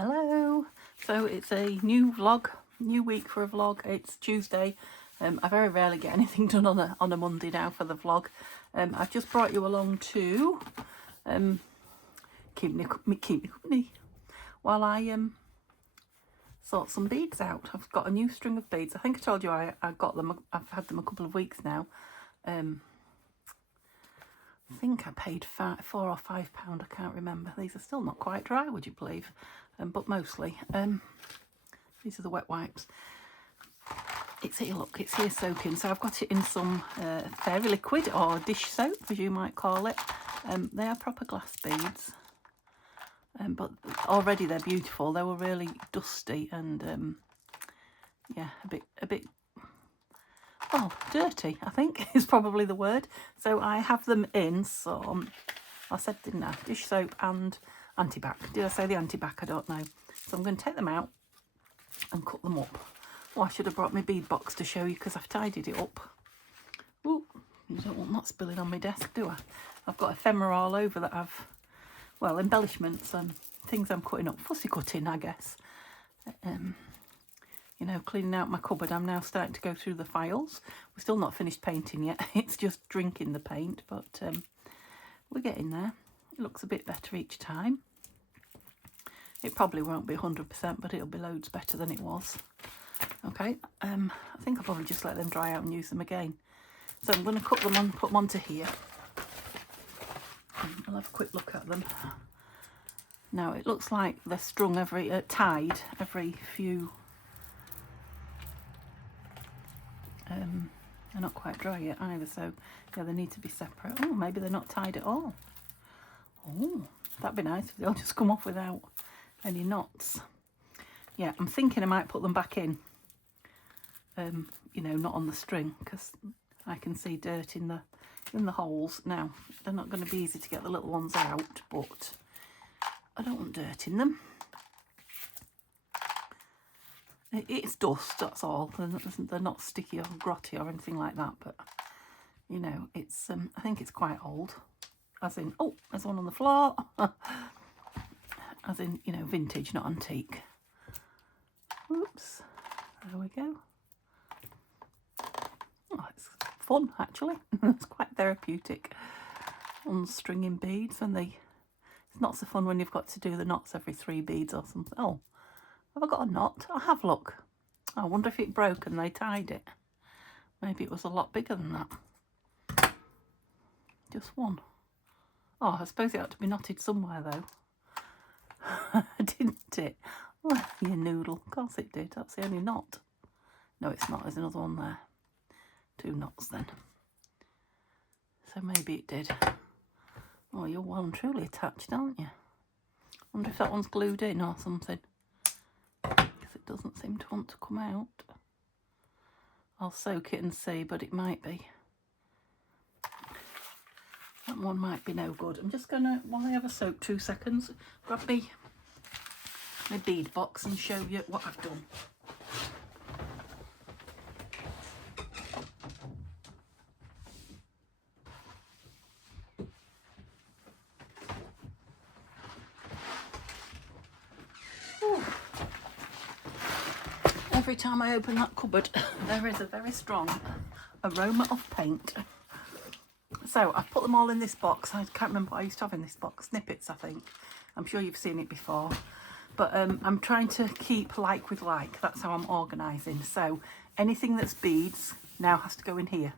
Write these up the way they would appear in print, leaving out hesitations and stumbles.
Hello. So it's a new vlog, new week for a vlog. It's Tuesday. I very rarely get anything done on a Monday now for the vlog. I've just brought you along to keep me company while I sort some beads out. I've got a new string of beads. I think I told you I got them. I've had them a couple of weeks now. I think I paid £4 or £5. I can't remember. These are still not quite dry, would you believe? But mostly. These are the wet wipes. It's here, look, it's here soaking. So I've got it in some fairy liquid or dish soap, as you might call it. They are proper glass beads. But already they're beautiful. They were really dusty and yeah, a bit well, dirty, I think is probably the word. So I have them in some, I said didn't I, dish soap and antibac. Did I say the antibac? I don't know. So I'm going to take them out and cut them up. Oh, I should have brought my bead box to show you because I've tidied it up. Ooh, you don't want that spilling on my desk, do I? I've got ephemera all over that I've, well, embellishments and things I'm cutting up. Fussy cutting, I guess. You know, cleaning out my cupboard. I'm now starting to go through the files. We're still not finished painting yet. It's just drinking the paint, but we're getting there. It looks a bit better each time. It probably won't be 100%, but it'll be loads better than it was. Okay, I think I'll probably just let them dry out and use them again. So I'm going to cut them on, put them onto here. I'll have a quick look at them. Now it looks like they're strung tied every few. They're not quite dry yet either, so yeah, they need to be separate. Oh, maybe they're not tied at all. Oh, that'd be nice if they'll just come off without any knots. Yeah, I'm thinking I might put them back in. You know, not on the string because I can see dirt in the holes. Now they're not going to be easy to get the little ones out, but I don't want dirt in them. It's dust, that's all. They're not sticky or grotty or anything like that, but you know, it's I think it's quite old. As in, oh, there's one on the floor. As in, you know, vintage, not antique. Oops, there we go. Oh, it's fun actually. It's quite therapeutic. Unstringing beads when it's not so fun when you've got to do the knots every 3 beads or something. Oh, have I got a knot? I have, look. I wonder if it broke and they tied it. Maybe it was a lot bigger than that. Just one. Oh, I suppose it ought to be knotted somewhere though. Didn't it? Oh, you noodle. Of course it did. That's the only knot. No, it's not. There's another one there. 2 knots then. So maybe it did. Oh, you're well and truly attached, aren't you? Wonder if that one's glued in or something. Because it doesn't seem to want to come out. I'll soak it and see, but it might be. That one might be no good. I'm just going to, while I have a soak, 2 seconds, grab my bead box and show you what I've done. Ooh. Every time I open that cupboard, there is a very strong aroma of paint. So I've put them all in this box. I can't remember what I used to have in this box. Snippets, I think. I'm sure you've seen it before. But I'm trying to keep like with like. That's how I'm organising. So anything that's beads now has to go in here.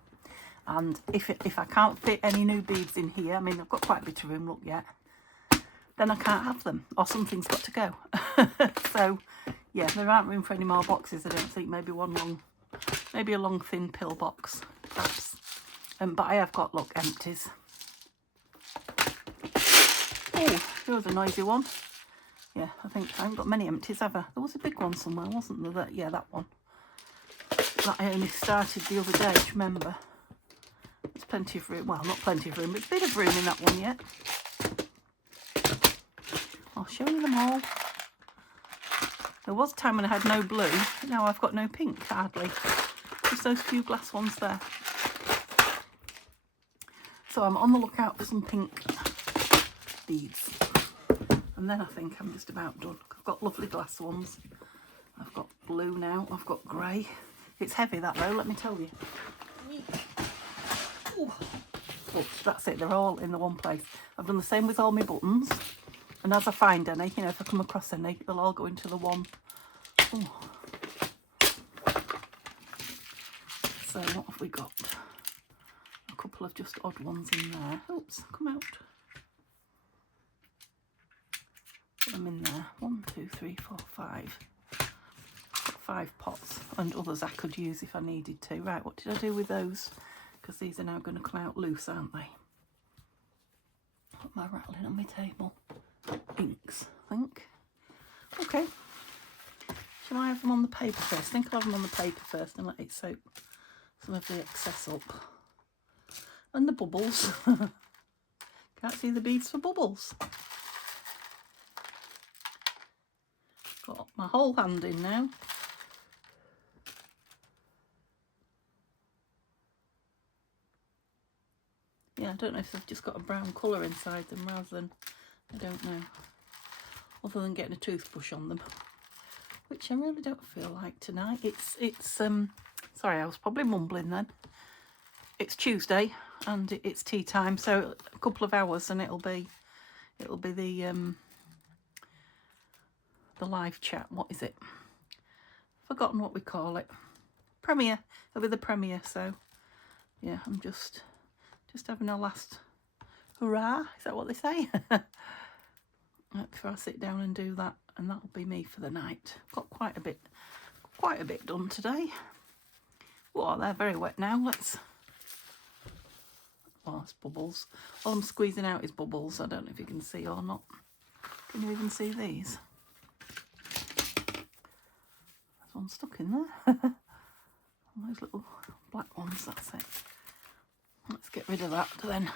And if I can't fit any new beads in here, I mean, I've got quite a bit of room, look yet, then I can't have them. Or something's got to go. So, yeah, there aren't room for any more boxes, I don't think. Maybe maybe a long, thin pill box, perhaps. But I have got, look, empties. Oh, there was a noisy one. Yeah, I think I haven't got many empties, have I? There was a big one somewhere, wasn't there? Yeah, that one. That I only started the other day, do you remember? There's plenty of room. Well, not plenty of room, but a bit of room in that one yet. I'll show you them all. There was a time when I had no blue. Now I've got no pink, hardly. Just those few glass ones there. So I'm on the lookout for some pink beads. And then I think I'm just about done. I've got lovely glass ones. I've got blue now. I've got grey. It's heavy that though, let me tell you. Ooh. Oh, that's it, they're all in the one place. I've done the same with all my buttons. And as I find any, you know, if I come across any, they'll all go into the one. Ooh. So what have we got? A couple of just odd ones in there. Oops, come out. Put them in there. 1, 2, 3, 4, 5. Got 5 pots and others I could use if I needed to. Right, what did I do with those? Because these are now going to come out loose, aren't they? Put my rattling on my table. Inks, I think. Okay. Shall I have them on the paper first? I think I'll have them on the paper first and let it soak some of the excess up. And the bubbles. Can't see the beads for bubbles. Got my whole hand in now. Yeah, I don't know if they've just got a brown colour inside them rather than, I don't know. Other than getting a toothbrush on them. Which I really don't feel like tonight. It's sorry, I was probably mumbling then. It's Tuesday and it's tea time, so a couple of hours and it'll be the live chat. What is it? Forgotten what we call it. Premiere. It'll be the premiere. So yeah, I'm just having a last hurrah. Is that what they say? Before I sit down and do that, and that'll be me for the night. Got quite a bit done today. Oh, they're very wet now. Let's. Oh, it's bubbles. All I'm squeezing out is bubbles. I don't know if you can see or not. Can you even see these? There's one stuck in there. Those little black ones, that's it. Let's get rid of that then.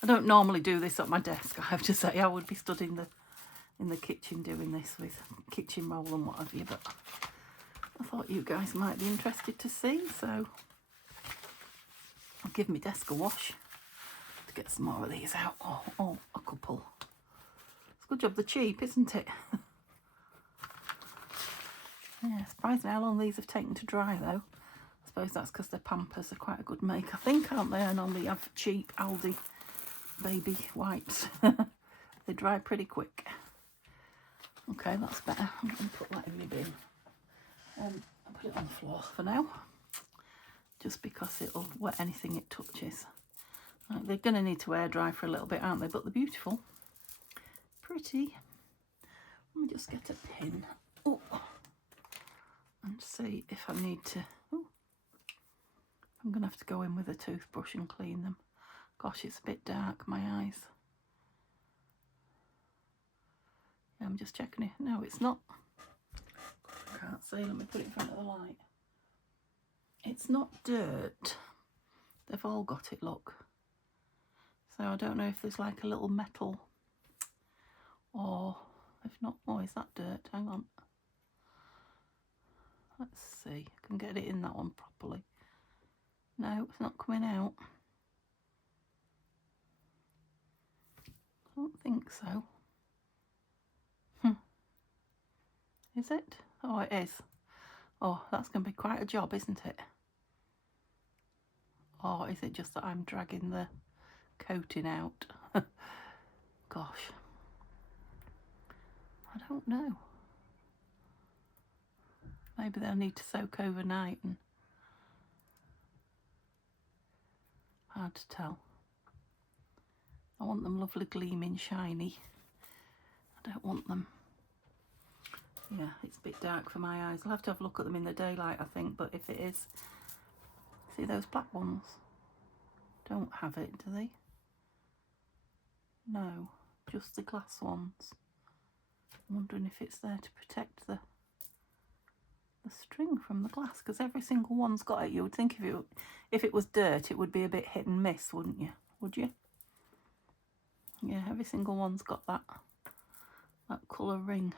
I don't normally do this at my desk, I have to say. I would be stood in the kitchen doing this with kitchen roll and what have you, but I thought you guys might be interested to see, so I'll give my desk a wash to get some more of these out. Oh, a couple. It's a good job they're cheap, isn't it? Yeah, surprising how long these have taken to dry though. I suppose that's because their Pampers are quite a good make, I think, aren't they? I normally have cheap Aldi baby wipes. They dry pretty quick. Okay, that's better. I'm going to put that in my bin. I'll put it on the floor for now, just because it'll wet anything it touches. Right, they're going to need to air dry for a little bit, aren't they? But they're beautiful. Pretty. Let me just get a pin. Oh, and see if I need to. Oh, I'm going to have to go in with a toothbrush and clean them. Gosh, it's a bit dark, my eyes. Yeah, I'm just checking it. No, it's not. I can't see. Let me put it in front of the light. It's not dirt. They've all got it, look. So I don't know if there's like a little metal or if not. Oh, is that dirt? Hang on. Let's see. I can get it in that one properly. No, it's not coming out. I don't think so. Is it? Oh, it is. Oh, that's going to be quite a job, isn't it? Or is it just that I'm dragging the coating out? Gosh. I don't know. Maybe they'll need to soak overnight and hard to tell. I want them lovely, gleaming, shiny. I don't want them. Yeah, it's a bit dark for my eyes. I'll have to have a look at them in the daylight, I think, but if it is... See those black ones? Don't have it, do they? No, just the glass ones. I'm wondering if it's there to protect the string from the glass, because every single one's got it. You would think if it was dirt, it would be a bit hit and miss, wouldn't you? Would you? Yeah, every single one's got that colour ring.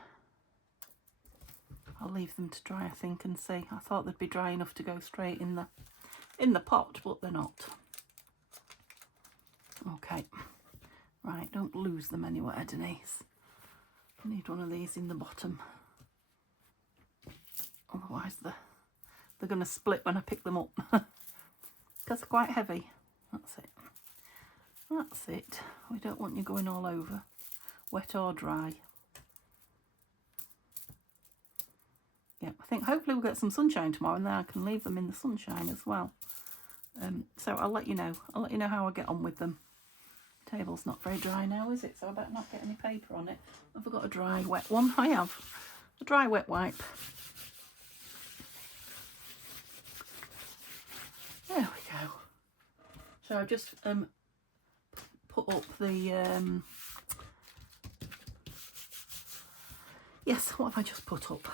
I'll leave them to dry, I think, and see. I thought they'd be dry enough to go straight in the pot, but they're not. Okay. Right, don't lose them anywhere, Denise. I need one of these in the bottom. Otherwise they're going to split when I pick them up. Because they're quite heavy. That's it. That's it. We don't want you going all over. Wet or dry. Yeah, I think hopefully we'll get some sunshine tomorrow and then I can leave them in the sunshine as well. So I'll let you know. I'll let you know how I get on with them. The table's not very dry now, is it? So I better not get any paper on it. Have I got a dry, wet one? I have. A dry, wet wipe. There we go. So I've just put up the... yes, what have I just put up?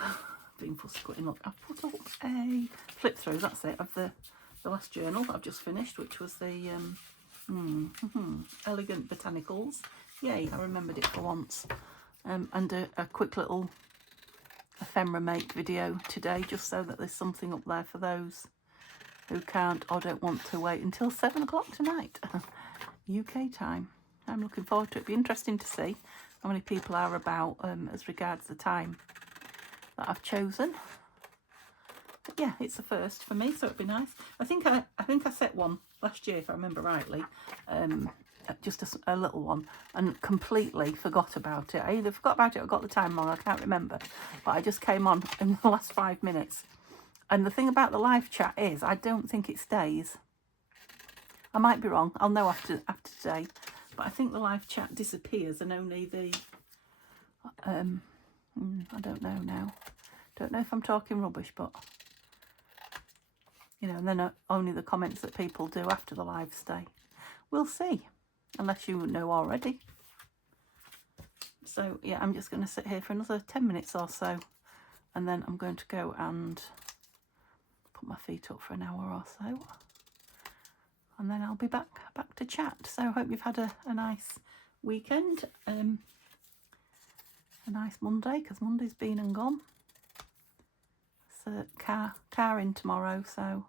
Being fussy cutting, look. I've put up a flip through, that's it, of the last journal that I've just finished, which was the Elegant Botanicals. Yay, I remembered it for once. And a quick little ephemera make video today, just so that there's something up there for those who can't or don't want to wait until 7 o'clock tonight, UK time. I'm looking forward to it. It'll be interesting to see how many people are about as regards the time that I've chosen. But yeah, it's the first for me, so it'd be nice. I think I set one last year, if I remember rightly, just a little one, and completely forgot about it. I either forgot about it or got the time wrong, I can't remember. But I just came on in the last 5 minutes. And the thing about the live chat is, I don't think it stays. I might be wrong, I'll know after today. But I think the live chat disappears and only the... I don't know now. Don't know if I'm talking rubbish, but... you know, and then only the comments that people do after the live stay. We'll see, unless you know already. So, yeah, I'm just going to sit here for another 10 minutes or so. And then I'm going to go and put my feet up for an hour or so. And then I'll be back to chat. So I hope you've had a nice weekend. A nice Monday, because Monday's been and gone. So car in tomorrow, so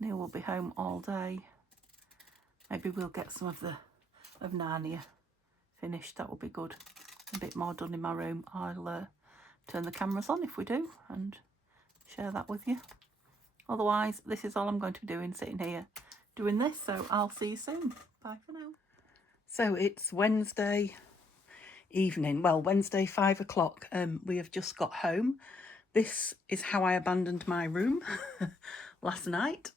Neil will be home all day. Maybe we'll get some of Nania finished. That will be good. A bit more done in my room. I'll turn the cameras on if we do and share that with you. Otherwise, this is all I'm going to be doing, sitting here doing this. So I'll see you soon. Bye for now. So it's Wednesday evening. Well, Wednesday 5 o'clock. We have just got home. This is how I abandoned my room last night.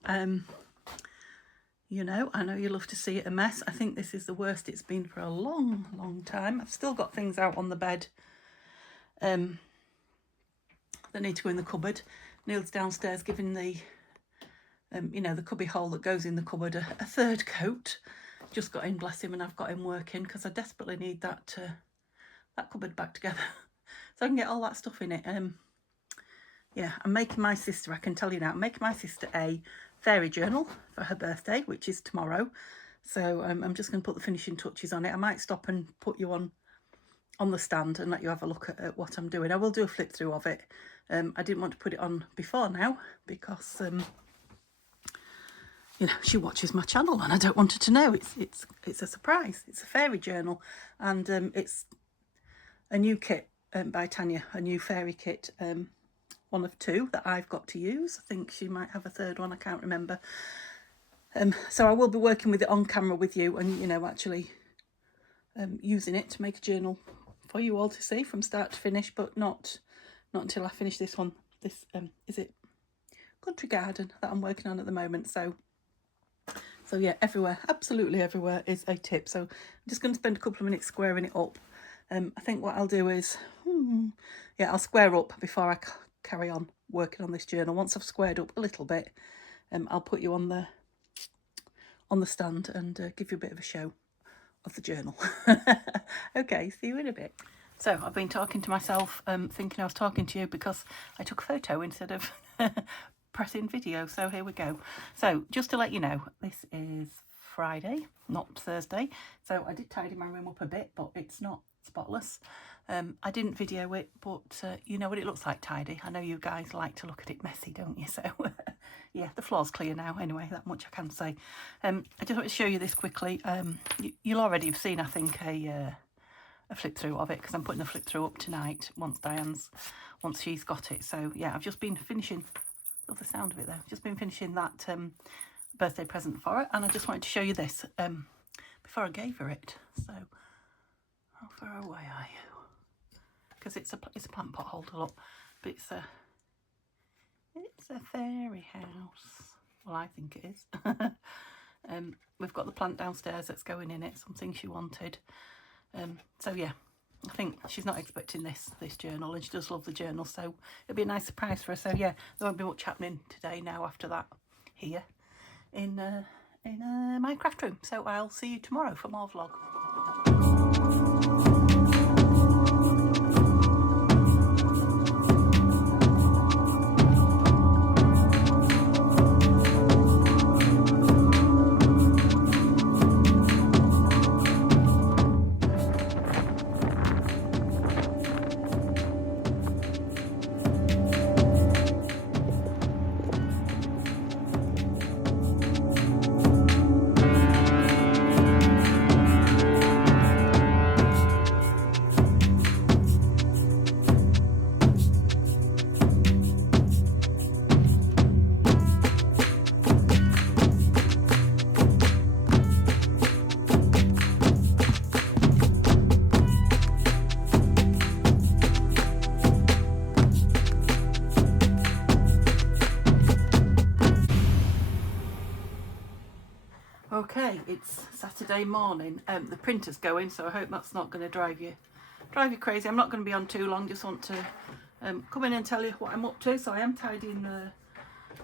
You know, I know you love to see it a mess. I think this is the worst it's been for a long, long time. I've still got things out on the bed that need to go in the cupboard. Neil's downstairs giving the, you know, the cubby hole that goes in the cupboard a third coat. Just got in, bless him, and I've got him working because I desperately need that cupboard back together so I can get all that stuff in it. Yeah, I'm making my sister, I can tell you now, I'm making my sister a fairy journal for her birthday, which is tomorrow. So I'm just going to put the finishing touches on it. I might stop and put you on the stand and let you have a look at what I'm doing. I will do a flip through of it. I didn't want to put it on before now because, you know, she watches my channel and I don't want her to know. It's a surprise. It's a fairy journal, and it's a new kit by Tanya, a new fairy kit. One of two that I've got to use. I think she might have a third one, I can't remember. So I will be working with it on camera with you and, you know, actually using it to make a journal for you all to see from start to finish, but not until I finish this one. This, is it Country Garden that I'm working on at the moment. So yeah, everywhere, absolutely everywhere is a tip. So I'm just going to spend a couple of minutes squaring it up. I think what I'll do is, yeah, I'll square up before I carry on working on this journal. Once I've squared up a little bit, I'll put you on the stand and give you a bit of a show of the journal. Okay, see you in a bit. So I've been talking to myself, thinking I was talking to you because I took a photo instead of pressing video. So here we go. So just to let you know, this is Friday, not Thursday. So I did tidy my room up a bit, but it's not spotless. I didn't video it, but you know what it looks like tidy. I know you guys like to look at it messy, don't you? So yeah, the floor's clear now anyway, that much I can say. I just want to show you this quickly. You'll already have seen, I think, a flip through of it, because I'm putting a flip through up tonight once she's got it. So yeah, I've just been finishing, love the sound of it there, just been finishing that birthday present for her, and I just wanted to show you this before I gave her it. So how far away are you? Because it's a plant pot holder, look, but it's a fairy house. Well, I think it is. We've got the plant downstairs that's going in it, something she wanted. So yeah, I think she's not expecting this journal, and she does love the journal, so it'll be a nice surprise for her. So yeah, there won't be much happening today now after that here in my craft room. So I'll see you tomorrow for more vlog. Okay, it's Saturday morning. The printer's going, so I hope that's not going to drive you crazy. I'm not going to be on too long. Just want to come in and tell you what I'm up to. So I am tidying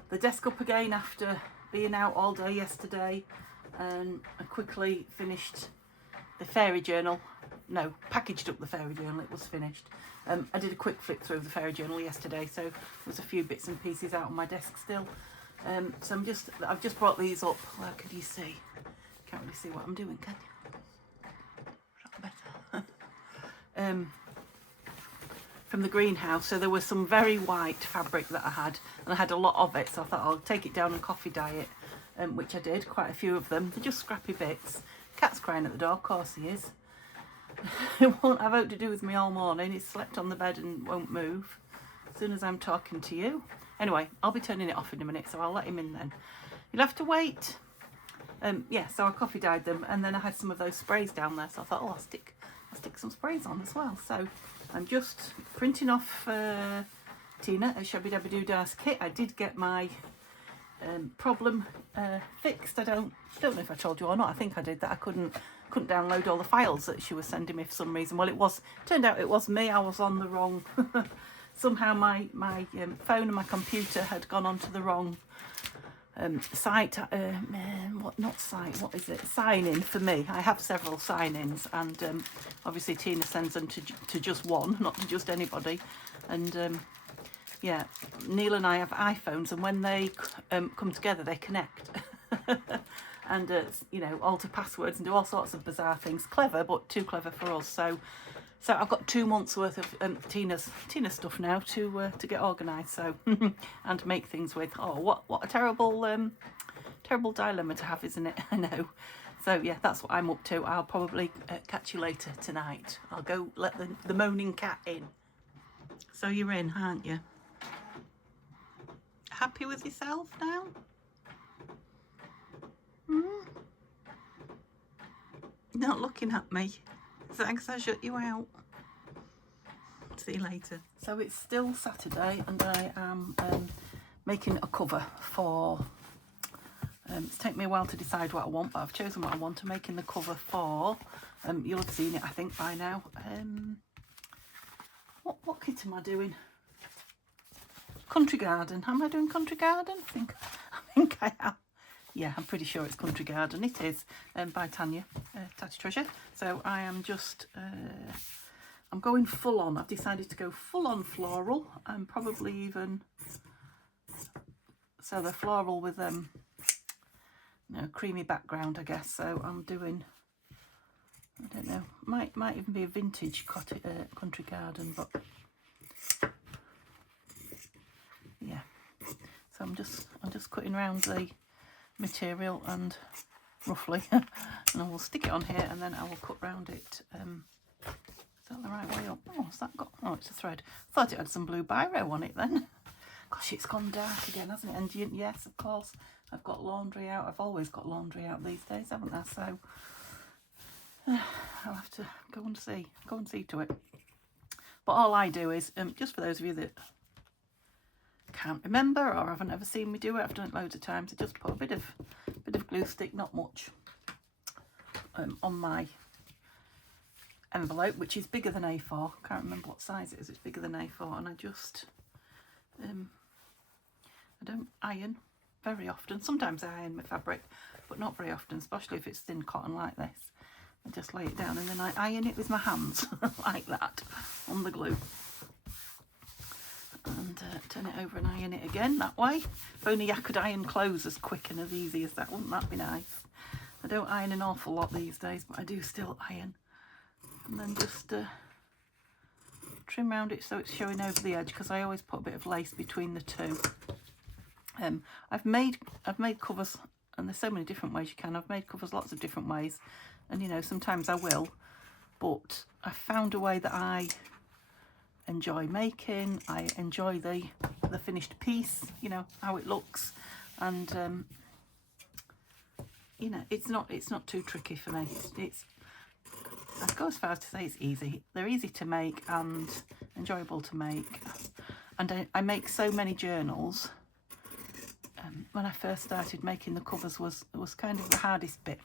the desk up again after being out all day yesterday, and I quickly finished the fairy journal. No, packaged up the fairy journal. It was finished. I did a quick flip through of the fairy journal yesterday, so there's a few bits and pieces out on my desk still. So I've just brought these up. Where could you see? Can't really see what I'm doing, can you? Better. From the greenhouse. So there was some very white fabric that I had, and I had a lot of it, so I thought I'll take it down and coffee dye it, which I did, quite a few of them. They're just scrappy bits. Cat's crying at the door, of course he is. He won't have out to do with me all morning. He's slept on the bed and won't move as soon as I'm talking to you. Anyway, I'll be turning it off in a minute, so I'll let him in then. You'll have to wait. Yeah, so I coffee dyed them, and then I had some of those sprays down there, so I thought, oh, I'll stick some sprays on as well. So I'm just printing off Tina a Shabby Dabby Doo Das kit. I did get my problem fixed. I don't know if I told you or not. I think I did, that I couldn't download all the files that she was sending me for some reason. Well, turned out it was me. I was on the wrong somehow my phone and my computer had gone onto the wrong site. What is it? Sign in for me. I have several sign-ins, and obviously Tina sends them to just one, not to just anybody. And yeah, Neil and I have iPhones, and when they come together, they connect. And you know, alter passwords and do all sorts of bizarre things. Clever, but too clever for us. So I've got 2 months worth of Tina's stuff now to get organised. So and make things with. Oh, what a terrible dilemma to have, isn't it? I know. So yeah, that's what I'm up to. I'll probably catch you later tonight. I'll go let the moaning cat in. So you're in, aren't you? Happy with yourself now? Not looking at me. Thanks, I shut you out. See you later. So it's still Saturday, and I am making a cover for it's taken me a while to decide what I want, but I've chosen what I want. I'm making the cover for you'll have seen it, I think, by now. What kit am I doing? Country Garden. Am I doing Country Garden? I think I am. Yeah, I'm pretty sure it's Country Garden. It is, by Tanya, Tatty Treasure. So I am just, I'm going full on. I've decided to go full on floral, and probably even, so the floral with creamy background, I guess. So I'm doing, I don't know, might even be a vintage Country Garden, but yeah. So I'm just cutting around the material and roughly, and I will stick it on here, and then I will cut round it. Is that the right way up? Oh, has that got? Oh, it's a thread. I thought it had some blue biro on it then. Gosh, it's gone dark again, hasn't it? And yes, of course, I've got laundry out. I've always got laundry out these days, haven't I? So I'll have to go and see to it. But all I do is, just for those of you that can't remember or haven't ever seen me do it, I've done it loads of times. I just put a bit of glue stick, not much, on my envelope, which is bigger than A4. Can't remember what size it is. It's bigger than A4, and I just I don't iron very often. Sometimes I iron my fabric, but not very often, especially if it's thin cotton like this. I just lay it down and then I iron it with my hands like that on the glue, and turn it over and iron it again that way. If only I could iron clothes as quick and as easy as that, wouldn't that be nice? I don't iron an awful lot these days, but I do still iron. And then just trim around it so it's showing over the edge, because I always put a bit of lace between the two. I've made covers, and there's so many different ways you can. I've made covers lots of different ways, and you know, sometimes I will, but I found a way that I enjoy making. I enjoy the finished piece, you know, how it looks, and you know, it's not too tricky for me. I'd go as far as to say it's easy. They're easy to make and enjoyable to make. And I make so many journals. When I first started making the covers was kind of the hardest bit.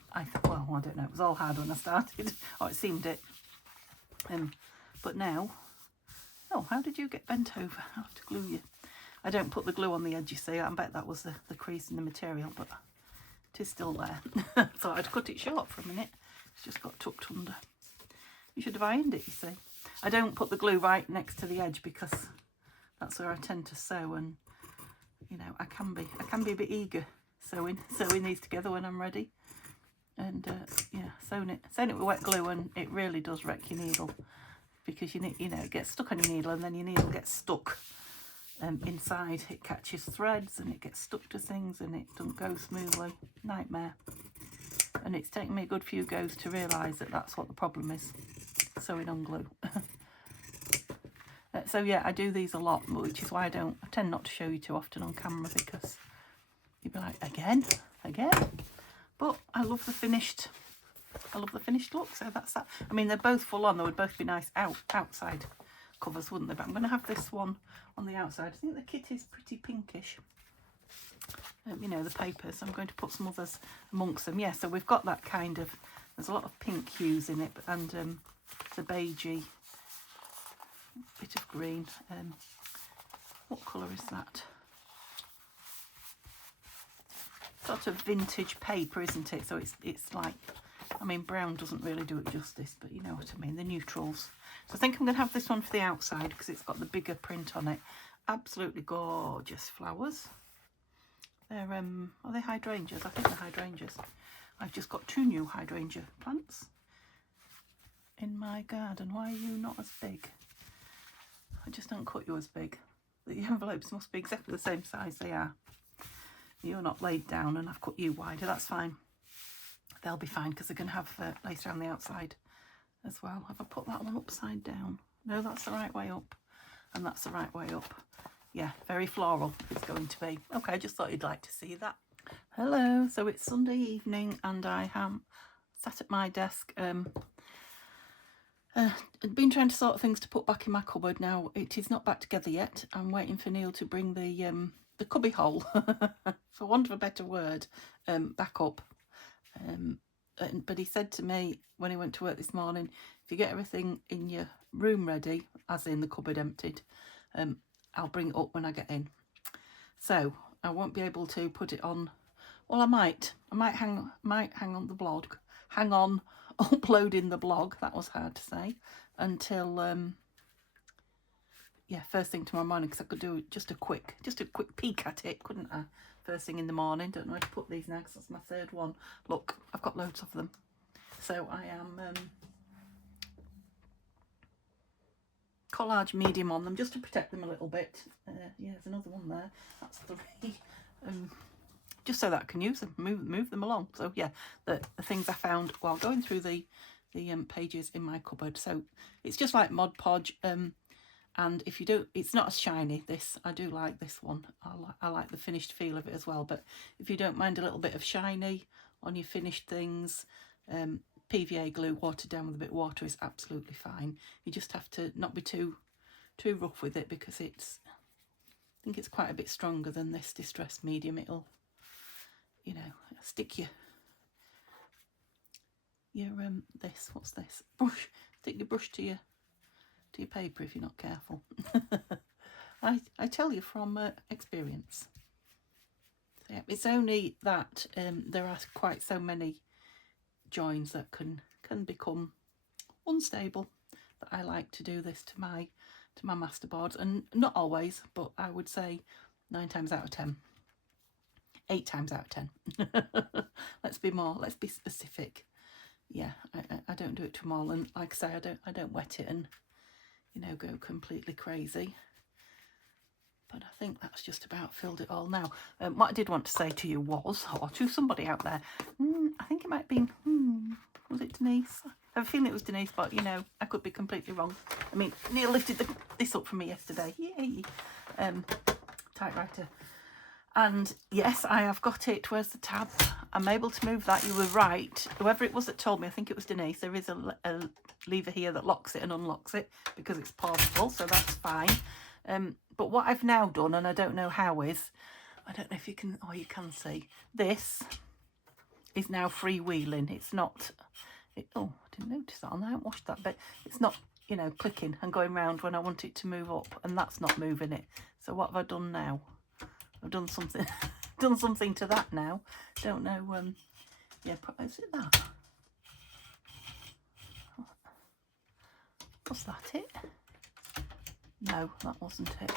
Well, I don't know, it was all hard when I started, or it seemed it. But now, oh, how did you get bent over? I have to glue you. I don't put the glue on the edge, you see. I bet that was the crease in the material, but it is still there. So I'd cut it short for a minute. It's just got tucked under. You should have ironed it, you see. I don't put the glue right next to the edge because that's where I tend to sew, and you know, I can be a bit eager sewing these together when I'm ready. And yeah, sewing it with wet glue, and it really does wreck your needle, because you know, it gets stuck on your needle, and then your needle gets stuck inside. It catches threads and it gets stuck to things, and it doesn't go smoothly. Nightmare. And it's taken me a good few goes to realise that that's what the problem is, sewing on glue. So yeah, I do these a lot, which is why I tend not to show you too often on camera, because you'd be like, again. But I love the finished look. So that's that. I mean, they're both full on. They would both be nice outside covers, wouldn't they? But I'm going to have this one on the outside. I think the kit is pretty pinkish. You know, the papers. I'm going to put some others amongst them. Yeah, so we've got that kind of, there's a lot of pink hues in it, and the beigey bit of green. What colour is that? Sort of vintage paper, isn't it? So it's like, I mean, brown doesn't really do it justice, but you know what I mean, the neutrals. So I think I'm going to have this one for the outside because it's got the bigger print on it. Absolutely gorgeous flowers. They're are they hydrangeas? I think they're hydrangeas. I've just got 2 new hydrangea plants in my garden. Why are you not as big? I just don't cut you as big. The envelopes must be exactly the same size they are. You're not laid down, and I've cut you wider. That's fine. They'll be fine because they're going to have lace around the outside as well. Have I put that one upside down? No, that's the right way up, and that's the right way up. Yeah, very floral it's going to be. Okay, I just thought you'd like to see that. Hello, so it's Sunday evening and I am sat at my desk. I've been trying to sort things to put back in my cupboard. Now it is not back together yet. I'm waiting for Neil to bring the cubby hole, for want of a better word, back up. But he said to me when he went to work this morning, if you get everything in your room ready, as in the cupboard emptied, I'll bring it up when I get in. So I won't be able to put it on. Well, I might hang on the blog, hang on uploading the blog. That was hard to say, until yeah, first thing tomorrow morning, because I could do just a quick peek at it, couldn't I? First thing in the morning. Don't know where to put these now because that's my 3rd one. Look, I've got loads of them. So I am collage medium on them just to protect them a little bit. Yeah, there's another one there. That's 3. Just so that I can use them, move them along. So yeah, the things I found while going through the pages in my cupboard. So it's just like Mod Podge. And if you do, it's not as shiny, this. I do like this one. I like the finished feel of it as well. But if you don't mind a little bit of shiny on your finished things, PVA glue watered down with a bit of water is absolutely fine. You just have to not be too rough with it, because I think it's quite a bit stronger than this distressed medium. It'll, you know, stick your this, what's this, brush, stick your brush to your paper if you're not careful. I tell you from experience. So, yeah, it's only that there are quite so many joins that can become unstable that I like to do this to my masterboards, and not always, but I would say 9 times out of 10, 8 times out of 10. Let's be specific. Yeah, I don't do it to them all, and like I say, I don't wet it and, you know, go completely crazy. But I think that's just about filled it all now. What I did want to say to you was, or to somebody out there, I think it might have been, was it Denise? I have a feeling it was Denise, but, you know, I could be completely wrong. I mean, Neil lifted this up for me yesterday. Yay! Typewriter. And yes, I have got it. Where's the tab? I'm able to move that. You were right. Whoever it was that told me, I think it was Denise, there is a lever here that locks it and unlocks it because it's portable, so that's fine. But what I've now done, and I don't know how, is, I don't know if you can, or you can see, this is now freewheeling. It's not, oh, I didn't notice that on there. I haven't washed that bit. It's not, you know, clicking and going round when I want it to move up, and that's not moving it. So what have I done now? I've done something, done something to that now. Don't know. Yeah, is it that? Was that it? No, that wasn't it.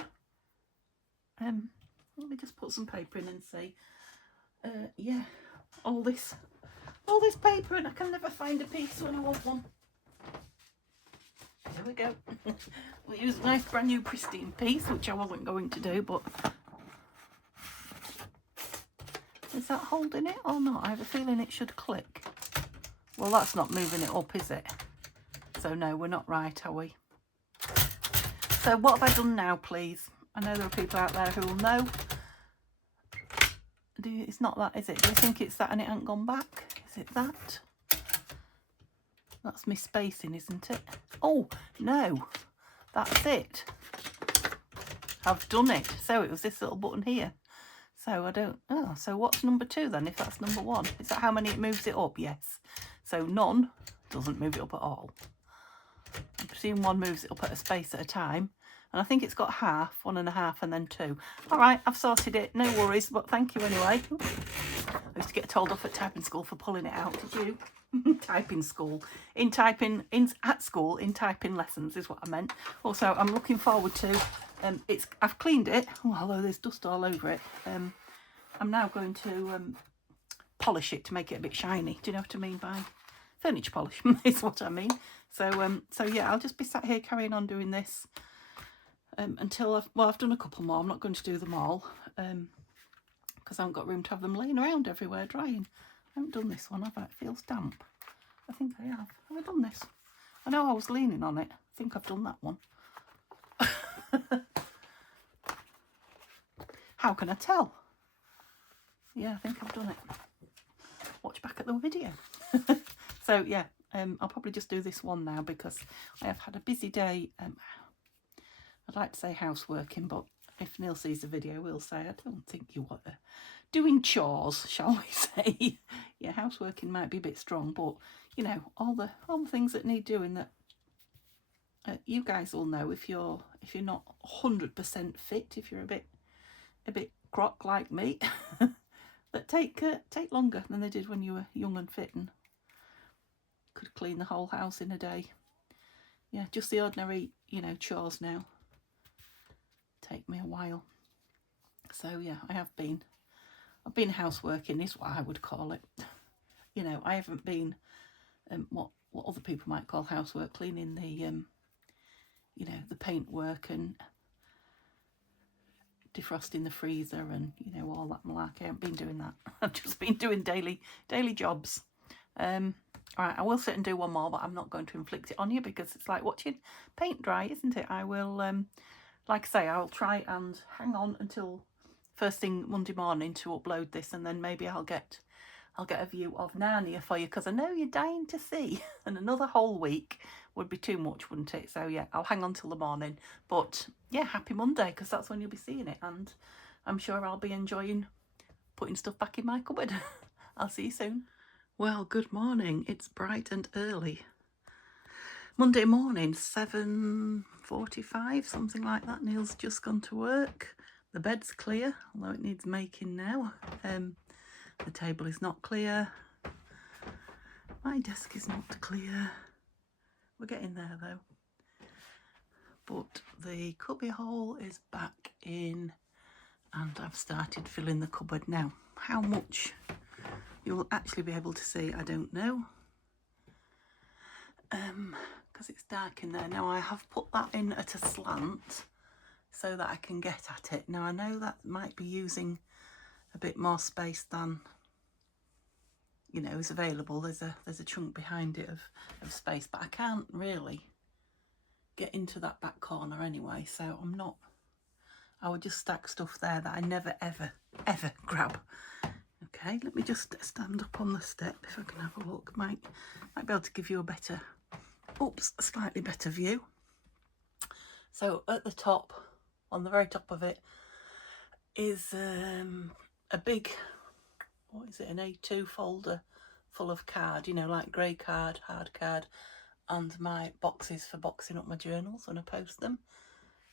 Let me just put some paper in and see. Yeah, all this paper, and I can never find a piece when I want one. There we go. We'll use a nice brand new pristine piece, which I wasn't going to do, but is that holding it or not? I have a feeling it should click. Well, that's not moving it up, is it? So no, we're not right, are we? So what have I done now, please? I know there are people out there who will know. It's not that, is it? Do you think it's that and it hasn't gone back? Is it that? That's me spacing, isn't it? Oh, no. That's it. I've done it. So it was this little button here. So I don't, oh, so what's number 2 then, if that's number 1? Is that how many it moves it up? Yes. So none doesn't move it up at all. I presume 1 moves it up at a space at a time. And I think it's got half, 1 1/2, and then 2. All right, I've sorted it. No worries, but thank you anyway. I used to get told off at typing school for pulling it out. Did you? Typing school. At school, in typing lessons is what I meant. Also, I'm looking forward to, I've cleaned it, although there's dust all over it. I'm now going to polish it to make it a bit shiny. Do you know what I mean by furniture polish? Is what I mean. So yeah, I'll just be sat here carrying on doing this until I've done a couple more. I'm not going to do them all because I haven't got room to have them laying around everywhere drying. I haven't done this one, have I? It feels damp. I think I have. Have I done this? I know I was leaning on it. I think I've done that one. How can I tell? Yeah, I think I've done it. Watch back at the video. So yeah, I'll probably just do this one now because I have had a busy day. I'd like to say houseworking, but if Neil sees the video, we'll say, I don't think you were doing chores, shall we say. Yeah, houseworking might be a bit strong, but, you know, all the things that need doing that you guys will know if you're not 100% fit, if you're a bit crock like me, that take longer than they did when you were young and fit and could clean the whole house in a day. Yeah, just the ordinary, you know, chores now take me a while. So yeah, I've been houseworking is what I would call it. You know, I haven't been what other people might call housework, cleaning you know, the paint work and defrosting the freezer and, you know, all that malarkey. I haven't been doing that. I've just been doing daily jobs. Right, I will sit and do one more, but I'm not going to inflict it on you because it's like watching paint dry, isn't it? I will, like I say, I'll try and hang on until first thing Monday morning to upload this, and then maybe I'll get a view of Nania for you, because I know you're dying to see, and another whole week would be too much, wouldn't it? So yeah, I'll hang on till the morning. But yeah, happy Monday, because that's when you'll be seeing it, and I'm sure I'll be enjoying putting stuff back in my cupboard. I'll see you soon. Well, good morning. It's bright and early. Monday morning, 7:45, something like that. Neil's just gone to work. The bed's clear, although it needs making now. The table is not clear. My desk is not clear. We're getting there though. But the cubby hole is back in, and I've started filling the cupboard now. How much you'll actually be able to see, I don't know. Because it's dark in there. Now I have put that in at a slant so that I can get at it. Now I know that might be using a bit more space than, you know, is available. There's a chunk behind it of space, but I can't really get into that back corner anyway, so I would just stack stuff there that I never ever grab. Okay, let me just stand up on the step if I can have a look. Might be able to give you a better, a slightly better view. So at the top, on the very top of it, is a big, what is it, an A2 folder full of card, you know, like grey card, hard card, and my boxes for boxing up my journals when I post them.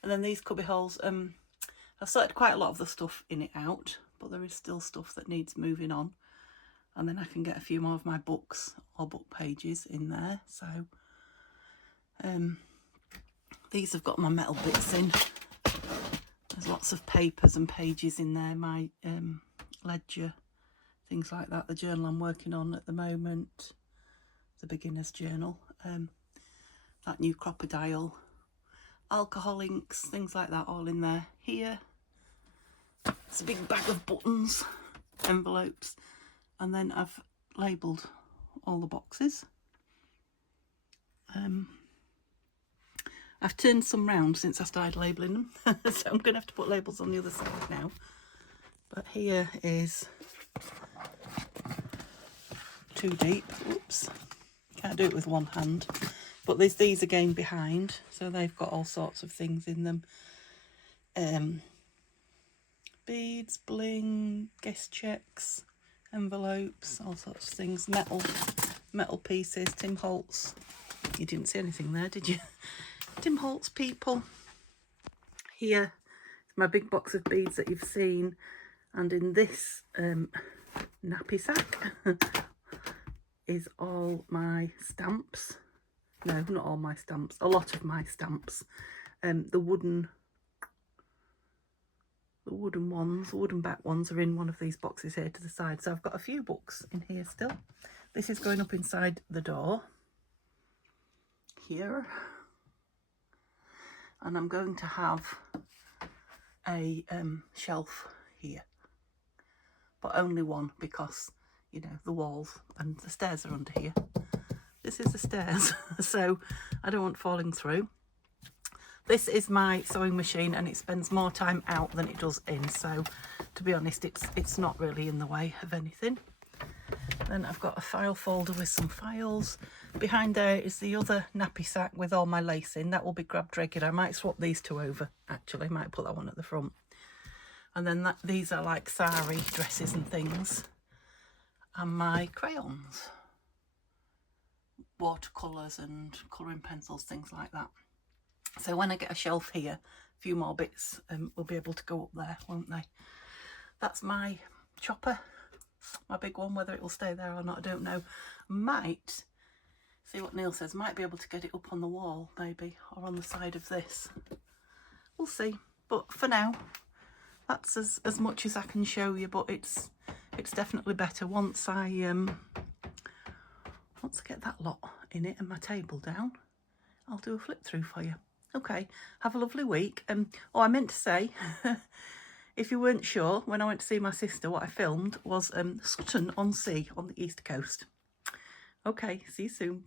And then these cubby holes, I've sorted quite a lot of the stuff in it out, but there is still stuff that needs moving on. And then I can get a few more of my books or book pages in there. So these have got my metal bits in. There's lots of papers and pages in there, my ledger, things like that, the journal I'm working on at the moment, the beginner's journal, that new crocodile, alcohol inks, things like that, all in there. Here, it's a big bag of buttons, envelopes, and then I've labelled all the boxes. I've turned some round since I started labelling them, so I'm going to have to put labels on the other side now. But here is too deep. Oops, can't do it with one hand. But there's these again behind, so they've got all sorts of things in them. Beads, bling, guest checks, envelopes, all sorts of things. Metal pieces, Tim Holtz. You didn't see anything there, did you? Tim Holtz people. Here is my big box of beads that you've seen, and in this nappy sack is all my stamps. No, not all my stamps, a lot of my stamps. The wooden ones, the wooden back ones, are in one of these boxes here to the side. So I've got a few books in here still. This is going up inside the door here. And I'm going to have a shelf here, but only one, because, you know, the walls and the stairs are under here. This is the stairs, so I don't want falling through. This is my sewing machine, and it spends more time out than it does in, so to be honest, it's not really in the way of anything. Then I've got a file folder with some files. Behind there is the other nappy sack with all my lace in. That will be grabbed regular. I might swap these two over, actually. I might put that one at the front. And then these are like sari dresses and things. And my crayons. Watercolours and colouring pencils, things like that. So when I get a shelf here, a few more bits will be able to go up there, won't they? That's my chopper. My big one. Whether it will stay there or not, I don't know. Might, see what Neil says, might be able to get it up on the wall maybe, or on the side of this. We'll see. But for now, that's as much as I can show you. But it's definitely better once I get that lot in it and my table down. I'll do a flip through for you. Okay, have a lovely week. Oh, I meant to say, if you weren't sure, when I went to see my sister, what I filmed was Sutton on Sea on the east coast. Okay, see you soon.